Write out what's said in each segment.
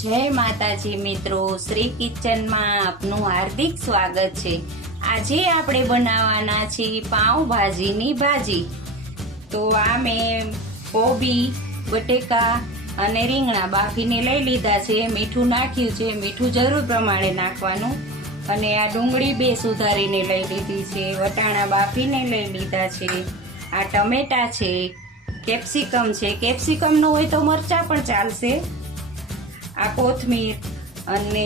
જય માતાજી મિત્રો, શ્રી કિચનમાં આપનું હાર્દિક સ્વાગત છે। આજે આપણે બનાવવાના છીએ પાઉંભાજીની ભાજી। તો આ મેં કોબી, બટેકા અને રીંગણા બાફીને લઈ લીધા છે। મીઠું નાખ્યું છે, મીઠું જરૂર પ્રમાણે નાખવાનું। અને આ ડુંગળી બે સુધારીને લઈ લીધી છે, વટાણા બાફીને લઈ લીધા છે, આ ટમેટા છે, કેપ્સિકમ છે, કેપ્સિકમ ન હોય તો મરચાં પણ ચાલશે, આ કોથમીર અને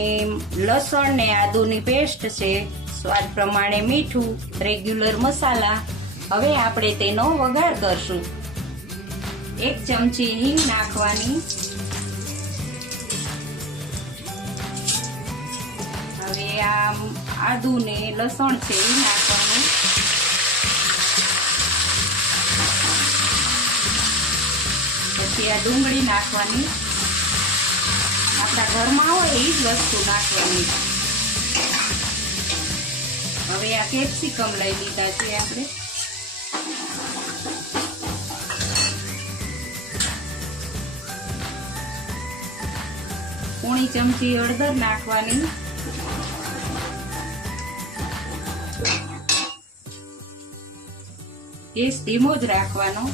લસણ ને આદુની પેસ્ટ છે, સ્વાદ પ્રમાણે મીઠું, રેગ્યુલર મસાલા। હવે આપણે તેનો વઘાર કરશું। 1 ચમચી હિંગ નાખવાની। હવે આ આદુ ને લસણ છે એ નાખવાનું। પછી આ ડુંગળી નાખવાની, આપણા ઘરમાં હોય એ જ વસ્તુ નાખવાની। હવે આ કેપ્સિકમ લઈ લીધા છે આપણે, પોણી ચમચી હળદર નાખવાની, ગેસ ધીમો જ રાખવાનો,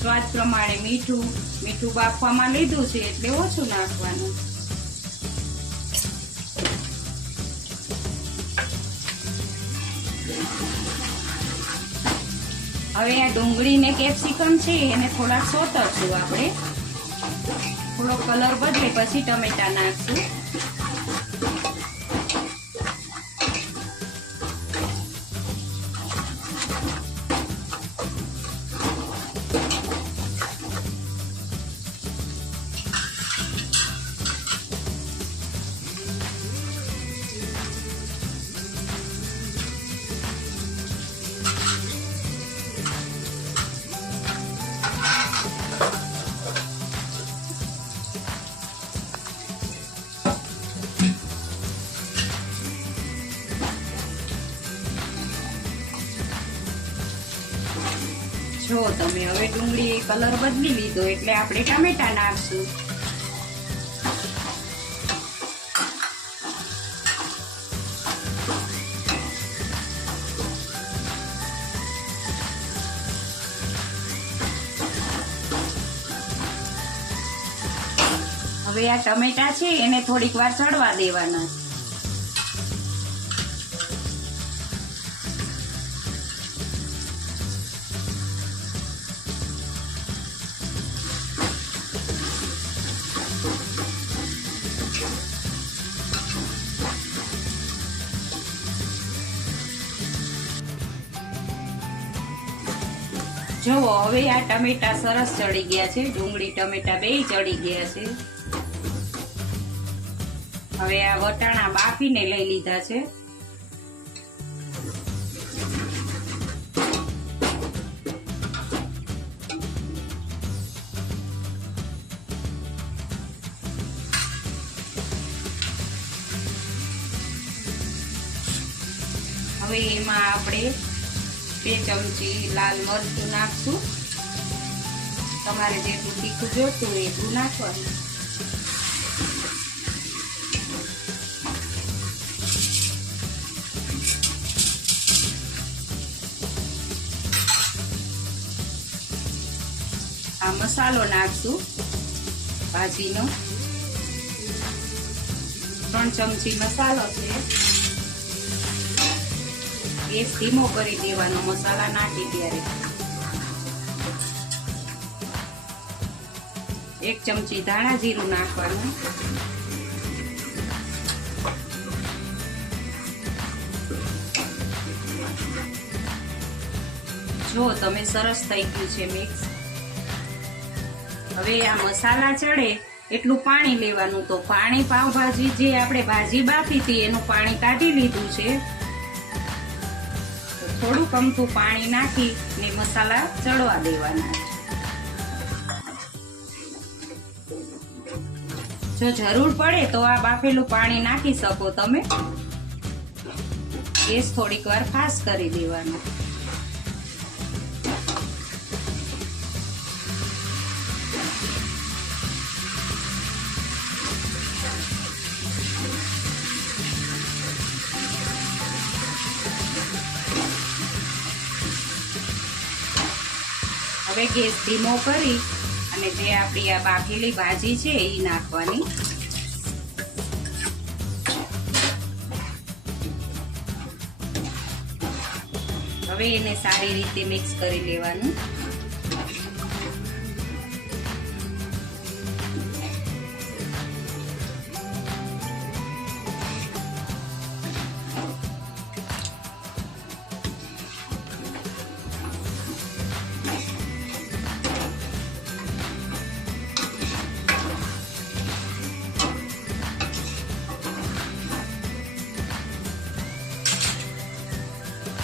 સ્વાદ પ્રમાણે મીઠું બાફવામાં લીધું છે એટલે ઓછું નાખવાનું। હવે આ ડુંગળી ને કેપ્સિકમ છે એને થોડા સોતરશું આપણે, થોડો કલર બદલે પછી ટમેટા નાખશું। જો તમે હવે ડુંગળી કલર બદલી લીધો એટલે આપણે ટામેટા નાખશું। હવે આ ટમેટા છે એને થોડીક વાર ચડવા દેવાના। જો હવે આ ટમેટા સરસ ચડી ગયા છે, ડુંગળી ટમેટા બેય ચડી ગયા છે। હવે આ વટાણા બાફીને લઈ લીધા છે, હવે એમાં આપણે 2 ચમચી લાલ મરચું નાખશું, તમારે જેટલું તીખું જોતું હોય એટલું નાખવાનું। આ મસાલો નાખશું ભાજીનો, 3 ચમચી મસાલો છે, ગેસ ધીમો કરી દેવાનો મસાલા નાખી ત્યારે। 1 ચમચી ધાણા જીરું નાખવાનું, જો તમે સરસ થઈ ગયું છે મિક્સ। હવે આ મસાલા ચડે એટલું પાણી લેવાનું, તો પાણી પાવભાજી જે આપણે ભાજી બાફી હતી એનું પાણી કાઢી લીધું છે, થોડું કમતું પાણી નાખી ને મસાલા ચડવા દેવાના। જો જરૂર પડે તો આ બાફેલું પાણી નાખી શકો તમે, ગેસ થોડીક વાર ફાસ્ટ કરી દેવાનો। હવે ગેસ ધીમો કરી અને જે આપણી આ બાફેલી ભાજી છે એ નાખવાની. હવે એને સારી રીતે મિક્સ કરી લેવાનું.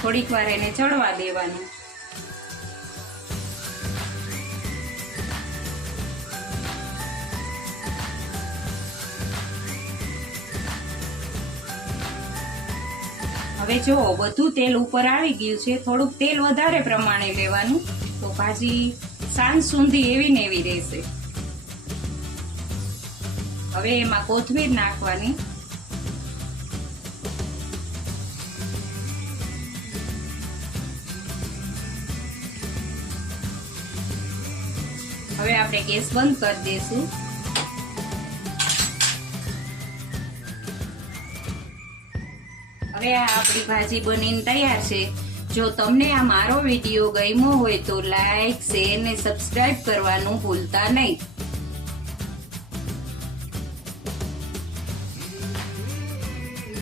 થોડીક વાર એને ચડવા દેવાનું. હવે જો બધું તેલ ઉપર આવી ગયું છે, થોડુંક તેલ વધારે પ્રમાણે લેવાનું તો ભાજી સાંજ સુધી એવી ને એવી રહેશે. હવે એમાં કોથમીર નાખવાની. હવે આપણે ગેસ બંધ કરી દઈશું. હવે આ આપણી ભાજી બનીને તૈયાર છે. જો તમને આ મારો વિડીયો ગમ્યો હોય તો લાઈક, શેર ને સબસ્ક્રાઇબ કરવાનું ભૂલતા નહીં.